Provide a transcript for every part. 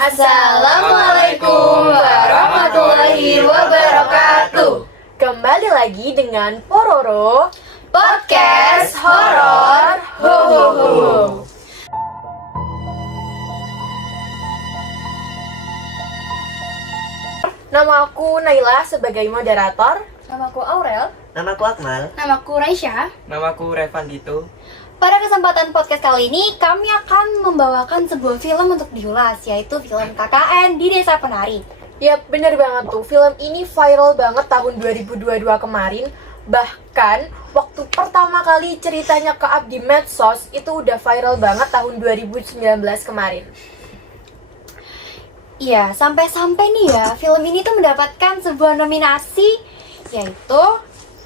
Assalamualaikum warahmatullahi wabarakatuh. Kembali lagi dengan Pororo Podcast Horor. Ho ho ho. Nama aku Naila sebagai moderator. Namaku Aurel. Namaku Akmal. Namaku Raisya. Namaku Revandito. Pada kesempatan podcast kali ini, kami akan membawakan sebuah film untuk diulas, yaitu film KKN di Desa Penari. Yap, bener banget tuh. Film ini viral banget tahun 2022 kemarin. Bahkan, waktu pertama kali ceritanya ke-up di medsos, itu udah viral banget tahun 2019 kemarin. Iya, sampai-sampai nih ya, film ini tuh mendapatkan sebuah nominasi, yaitu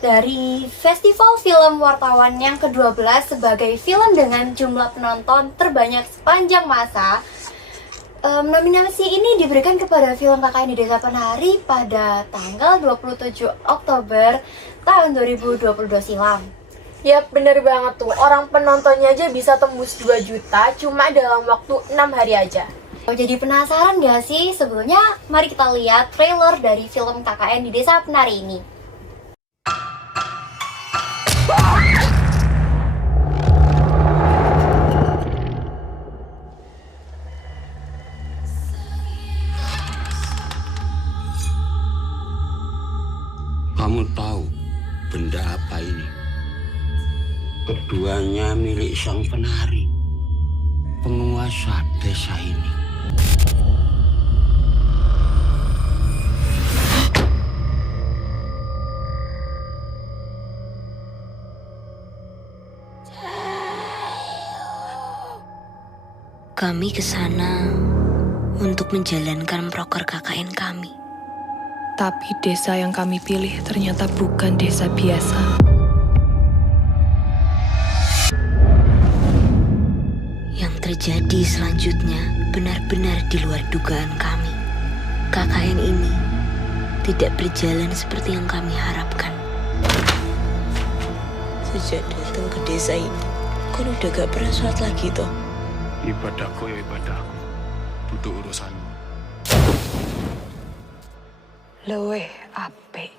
dari Festival Film Wartawan yang ke-12 sebagai film dengan jumlah penonton terbanyak sepanjang masa. Nominasi ini diberikan kepada film KKN di Desa Penari pada tanggal 27 Oktober tahun 2022 silam. Yap, bener banget tuh. Orang penontonnya aja bisa tembus 2 juta cuma dalam waktu 6 hari aja. Jadi penasaran gak sih? Sebelumnya, mari kita lihat trailer dari film KKN di Desa Penari ini. Kamu tahu benda apa ini? Keduanya milik sang penari, penguasa desa ini. Kami ke sana untuk menjalankan proker KKN kami. Tapi desa yang kami pilih ternyata bukan desa biasa. Yang terjadi selanjutnya benar-benar di luar dugaan kami. KKN ini tidak berjalan seperti yang kami harapkan. Sejak datang ke desa ini, kan udah gak pernah sholat lagi toh. Ibadahku ya ibadahku, duduk urusanmu. Luweh apik.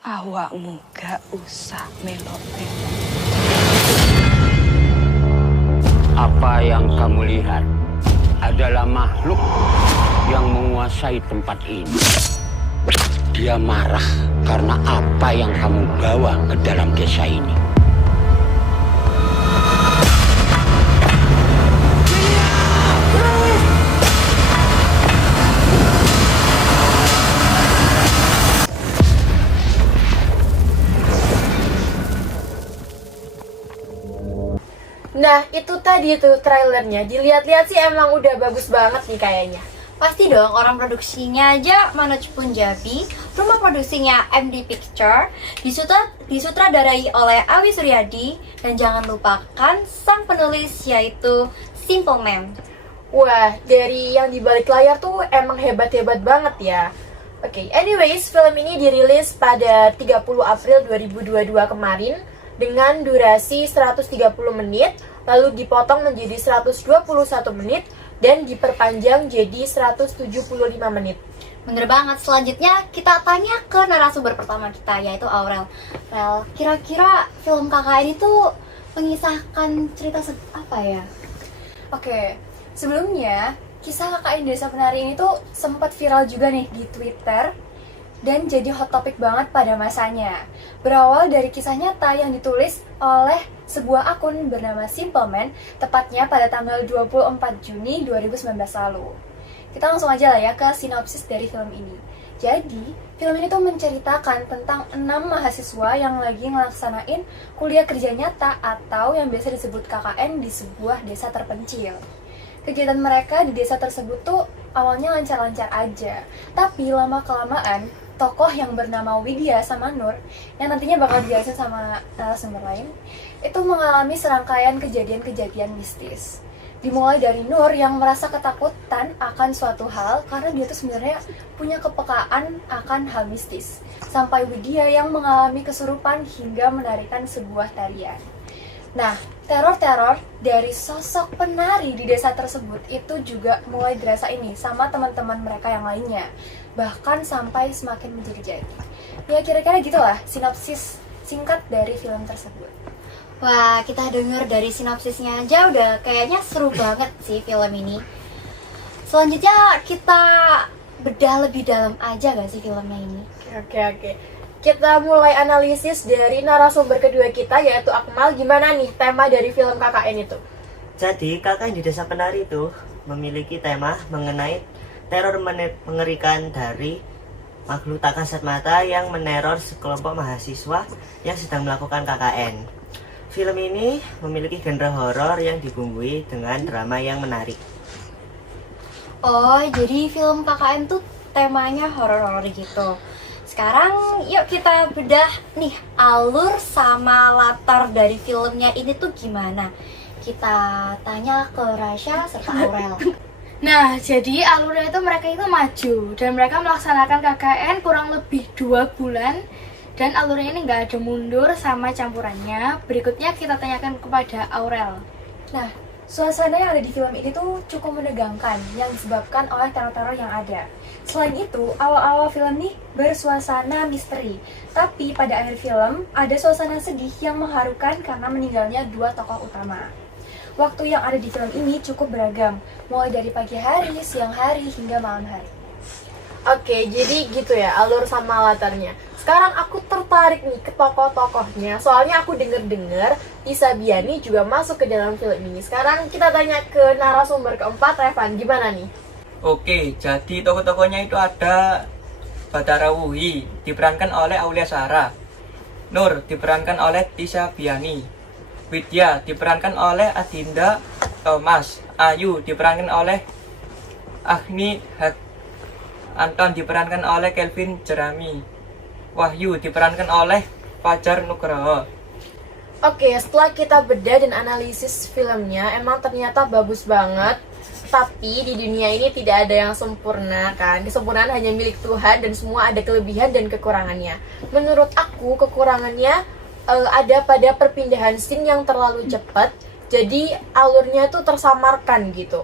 Awakmu gak usah melok-melok. Apa yang kamu lihat adalah makhluk yang menguasai tempat ini. Dia marah karena apa yang kamu bawa ke dalam desa ini. Nah, itu tadi tuh trailernya. Dilihat-lihat sih emang udah bagus banget nih kayaknya. Pasti dong, orang produksinya aja Manoj Punjabi, rumah produksinya MD Picture, disutradarai oleh Awi Suryadi, dan jangan lupakan sang penulis yaitu Simple Man. Wah, dari yang di balik layar tuh emang hebat-hebat banget ya. Oke, anyways, film ini dirilis pada 30 April 2022 kemarin dengan durasi 130 menit, lalu dipotong menjadi 121 menit, dan diperpanjang jadi 175 menit. Bener banget, selanjutnya kita tanya ke narasumber pertama kita, yaitu Aurel. Rel, kira-kira film KKN itu mengisahkan cerita apa ya? Oke, sebelumnya kisah KKN Desa Penari ini tuh sempat viral juga nih di Twitter dan jadi hot topic banget pada masanya. Berawal dari kisah nyata yang ditulis oleh sebuah akun bernama Simple Man, tepatnya pada tanggal 24 Juni 2019 lalu. Kita langsung aja lah ya ke sinopsis dari film ini. Jadi, film ini tuh menceritakan tentang 6 mahasiswa yang lagi ngelaksanain kuliah kerja nyata atau yang biasa disebut KKN di sebuah desa terpencil. Kegiatan mereka di desa tersebut tuh awalnya lancar-lancar aja, tapi lama-kelamaan tokoh yang bernama Widya sama Nur, yang nantinya bakal dijelasin sama narasumber lain, itu mengalami serangkaian kejadian-kejadian mistis. Dimulai dari Nur yang merasa ketakutan akan suatu hal karena dia tuh sebenarnya punya kepekaan akan hal mistis, sampai Widya yang mengalami kesurupan hingga menarikan sebuah tarian. Nah, teror-teror dari sosok penari di desa tersebut itu juga mulai dirasa ini sama teman-teman mereka yang lainnya, bahkan sampai semakin menjadi-jadi. Ya kira-kira gitulah sinopsis singkat dari film tersebut. Wah, kita dengar dari sinopsisnya aja udah kayaknya seru banget sih film ini. Selanjutnya kita bedah lebih dalam aja gak sih filmnya ini? Oke. Kita mulai analisis dari narasumber kedua kita, yaitu Akmal. Gimana nih tema dari film KKN itu? Jadi KKN di Desa Penari itu memiliki tema mengenai teror mengerikan dari makhluk tak kasat mata yang meneror sekelompok mahasiswa yang sedang melakukan KKN. Film ini memiliki genre horor yang dibumbui dengan drama yang menarik. Oh, jadi film KKN tuh temanya horor-horor gitu. Sekarang yuk kita bedah nih alur sama latar dari filmnya ini tuh gimana. Kita tanya ke Rasya serta Aurel. Nah, jadi alurnya itu mereka itu maju dan mereka melaksanakan KKN kurang lebih 2 bulan dan alurnya ini nggak ada mundur sama campurannya. Berikutnya kita tanyakan kepada Aurel. Nah, suasana yang ada di film ini tuh cukup menegangkan yang disebabkan oleh teror-teror yang ada. Selain itu, awal-awal film nih bersuasana misteri. Tapi pada akhir film ada suasana sedih yang mengharukan karena meninggalnya 2 tokoh utama. Waktu yang ada di film ini cukup beragam, mulai dari pagi hari, siang hari, hingga malam hari. Oke, jadi gitu ya alur sama latarnya. Sekarang aku tertarik nih ke tokoh-tokohnya. Soalnya aku denger-dengar Tisa Biani juga masuk ke dalam film ini. Sekarang kita tanya ke narasumber keempat, Revan. Gimana nih? Oke, jadi tokoh-tokohnya itu ada Batara Wuhi, diperankan oleh Aulia Sara. Nur, diperankan oleh Tisa Biani. Widya, diperankan oleh Adinda Thomas. Ayu, diperankan oleh Agni Hak. Anton, diperankan oleh Kelvin Jerami. Wahyu, diperankan oleh Fajar Nugroho. Oke, setelah kita bedah dan analisis filmnya, emang ternyata bagus banget. Tapi di dunia ini tidak ada yang sempurna kan. Kesempurnaan hanya milik Tuhan dan semua ada kelebihan dan kekurangannya. Menurut aku kekurangannya ada pada perpindahan scene yang terlalu cepat. Jadi alurnya tuh tersamarkan gitu.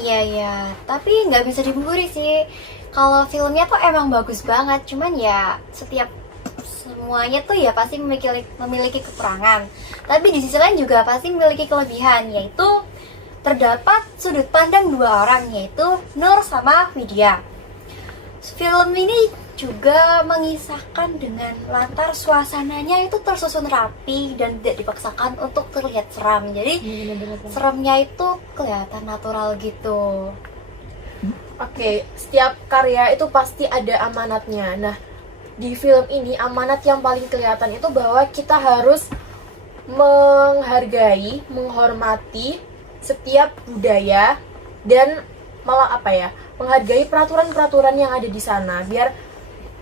Iya. Tapi nggak bisa dipungkiri sih. Kalau filmnya tuh emang bagus banget. Cuman ya semuanya tuh ya pasti memiliki kekurangan. Tapi di sisi lain juga pasti memiliki kelebihan, yaitu terdapat sudut pandang 2 orang, yaitu Nur sama Widya. Film ini juga mengisahkan dengan latar suasananya itu tersusun rapi dan tidak dipaksakan untuk terlihat seram. Jadi seremnya itu kelihatan natural gitu. Oke, setiap karya itu pasti ada amanatnya. Nah, di film ini amanat yang paling kelihatan itu bahwa kita harus menghargai, menghormati setiap budaya dan menghargai peraturan-peraturan yang ada di sana biar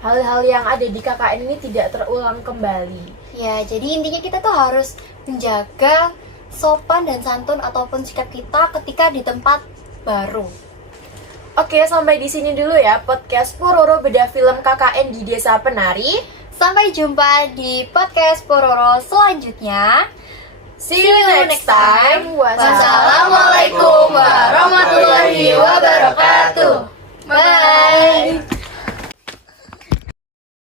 hal-hal yang ada di KKN ini tidak terulang kembali. Ya, jadi intinya kita tuh harus menjaga sopan dan santun ataupun sikap kita ketika di tempat baru. Oke, sampai di sini dulu ya podcast Pororo bedah film KKN di Desa Penari. Sampai jumpa di podcast Pororo selanjutnya. See you next time. Wassalamualaikum